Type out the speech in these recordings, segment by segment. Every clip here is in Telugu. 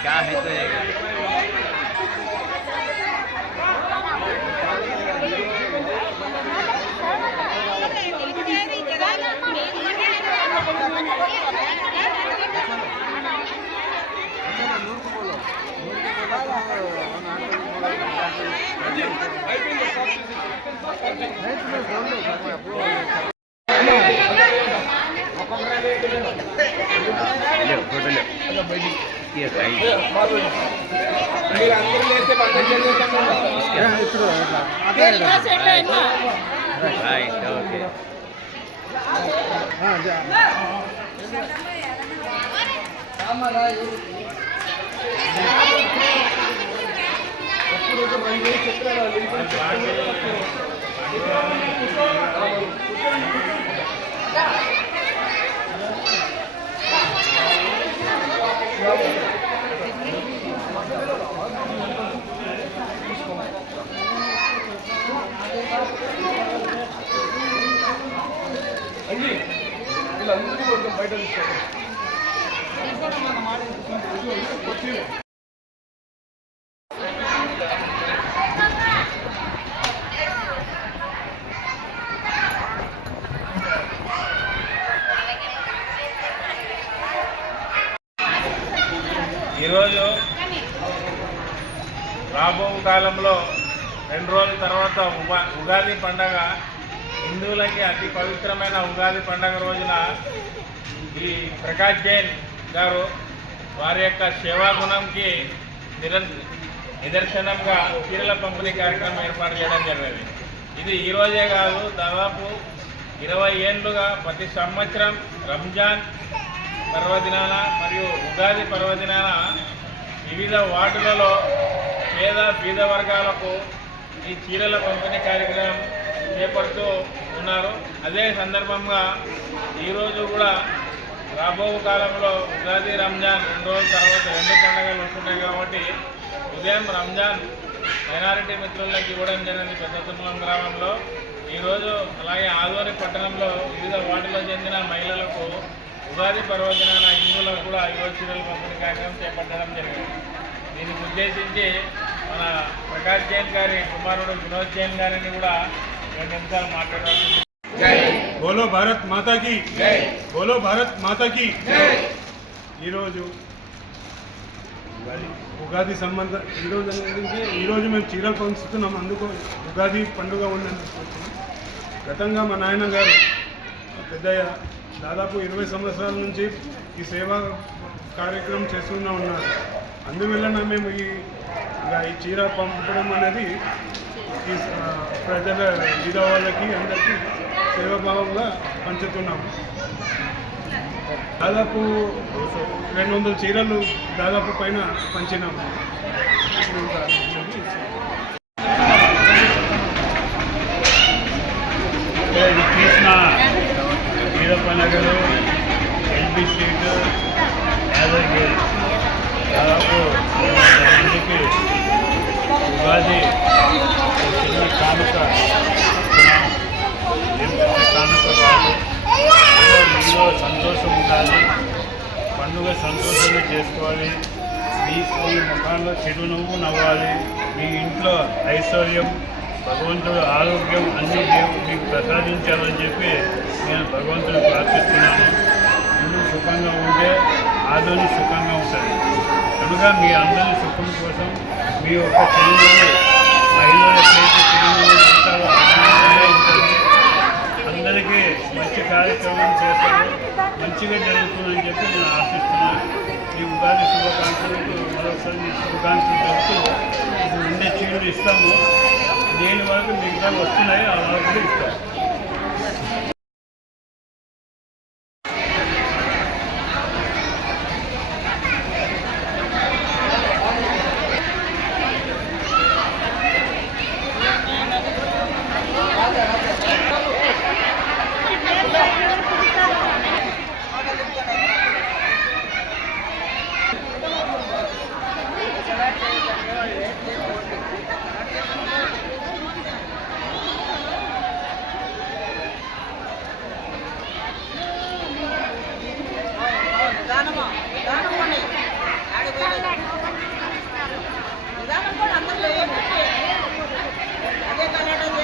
क्या है तो రాబో కాలంలో 2 రోజుల తర్వాత ఉగాది పండగ, హిందువులకి అతి పవిత్రమైన ఉగాది పండగ రోజున ఈ ప్రకాష్ జైన్ గారు వారి యొక్క సేవా గుణంకి నిదర్శనంగా చీరల పంపిణీ కార్యక్రమం ఏర్పాటు చేయడం జరిగింది. ఇది ఈరోజే కాదు, దాదాపు 20 ఏళ్ళుగా ప్రతి సంవత్సరం రంజాన్ పర్వదినాన మరియు ఉగాది పర్వదినాన వివిధ వార్డులలో పేద బీద వర్గాలకు ఈ చీరల పంపిణీ కార్యక్రమం చేపడుతూ ఉన్నారు. అదే సందర్భంగా ఈరోజు కూడా రాబో కాలంలో ఉగాది రంజాన్ 2 రోజుల తర్వాత 2 పండుగలు వస్తున్నాయి కాబట్టి ఉదయం రంజాన్ మైనారిటీ మిత్రులకి ఇవ్వడం జరిగింది పెద్దతుమ్మలం గ్రామంలో. ఈరోజు అలాగే ఆదోని పట్టణంలో వివిధ వార్డులో చెందిన మహిళలకు ఉగాది పర్వదినాన హిందువులకు కూడా ఈరోజు చీరల పంపిణీ కార్యక్రమం చేపట్టడం జరిగింది. దీనికి ఉద్దేశించి మన ప్రకాష్ జైన్ గారి కుమారుడు వినోద్ జైన్ గారిని కూడా 2 నిమిషాలు మాట్లాడాల్సింది. బోలో భారత్ మాతాకి బోలో భారత్ మాతాకి. ఈరోజు ఉగాది సంబంధం ఈరోజు మేము చీరలు పంచుతున్నాం. అందుకు ఉగాది పండుగ ఉన్నందుకు గతంగా మా నాయన గారు పెద్దయ్య దాదాపు 20 సంవత్సరాల నుంచి ఈ సేవా కార్యక్రమం చేస్తూనే ఉన్నారు. అందువలన మేము ఈ చీర పంపడం అనేది ఈ ప్రజల బీద వాళ్ళకి అందరికీ సేవాభావంగా పంచుతున్నాము. దాదాపు 200 చీరలు దాదాపు పైన పంచినాము. ఇది తీసిన చీర పండుగలు ఎల్బీ స్ట్రీట్ యాదగిరి దాదాపు మందికి ఉగాది చిన్న కానుక కానుక కాదు. మీలో సంతోషం ఉండాలి, పండుగ సంతోషంగా చేసుకోవాలి, మీ ముఖాల్లో చిరునవ్వు నవ్వాలి, మీ ఇంట్లో ఐశ్వర్యం భగవంతుడు ఆరోగ్యం అన్నీ మీకు ప్రసాదించాలని చెప్పి నేను భగవంతుడు ప్రార్థిస్తున్నాను. అందరూ సుఖంగా ఉంటే ఆదోని సుఖంగా ఉంటుంది. కనుక మీ అందరి సుఖం కోసం మీ యొక్క చిరునవ్వు మహిళలకైతే చిరునవ్వు ఉంటారో ఆనందంగా ఉంటుంది. అందరికీ మంచి కార్యక్రమం చేస్తారు, మంచిగా జరుగుతుందని చెప్పి నేను ఆశిస్తున్నాను. ఈ ఉగాది శుభాకాంక్షలకు మరొకసారి శుభాకాంక్షలు చెప్తూ ఇప్పుడు ఉండే చీరలు ఇస్తాము. దేని వరకు మిగతా వస్తున్నాయి ఆ వరకు ఇస్తాం.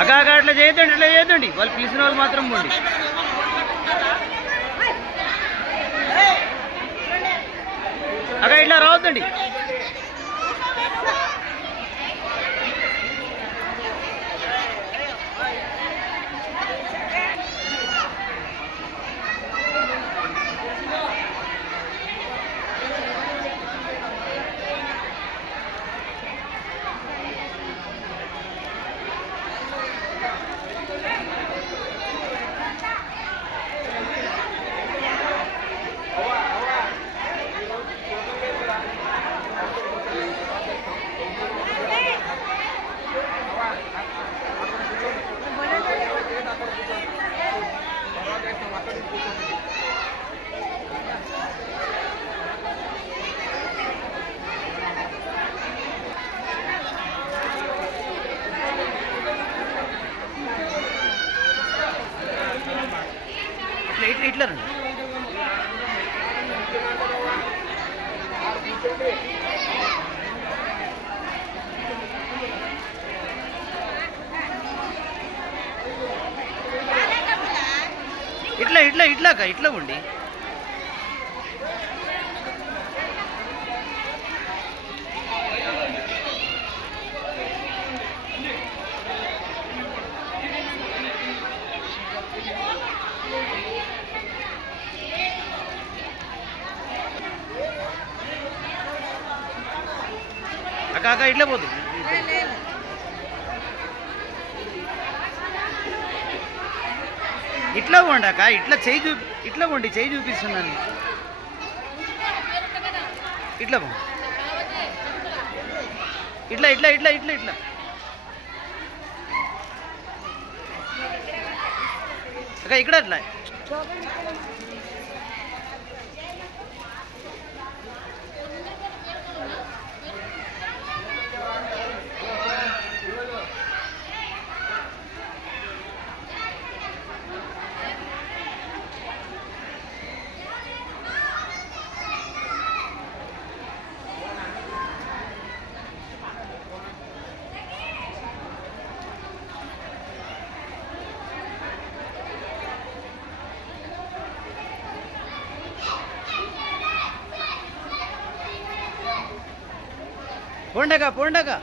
అక్క అట్లా చేయొద్దండి, ఇట్లా చేయొద్దండి. వాళ్ళు పిలిచిన వాళ్ళు మాత్రం పోండి. అక్క ఇట్లా రావద్దండి. ఇట్లా రండి. ఇట్లా ఇట్లా ఇట్లాక ఇట్లా ఉండి అక్క ఇట్లా పోదు. ఇట్లా పోండి అక్క, ఇట్లా ఇట్లా పోండి, చెయ్యి చూపిస్తున్నాను. ఇట్లా పో, ఇట్లా ఇట్లా ఇట్లా ఇట్లా ఇట్లా అక్క ఇక్కడ అట్లా. పోండగా పోండగా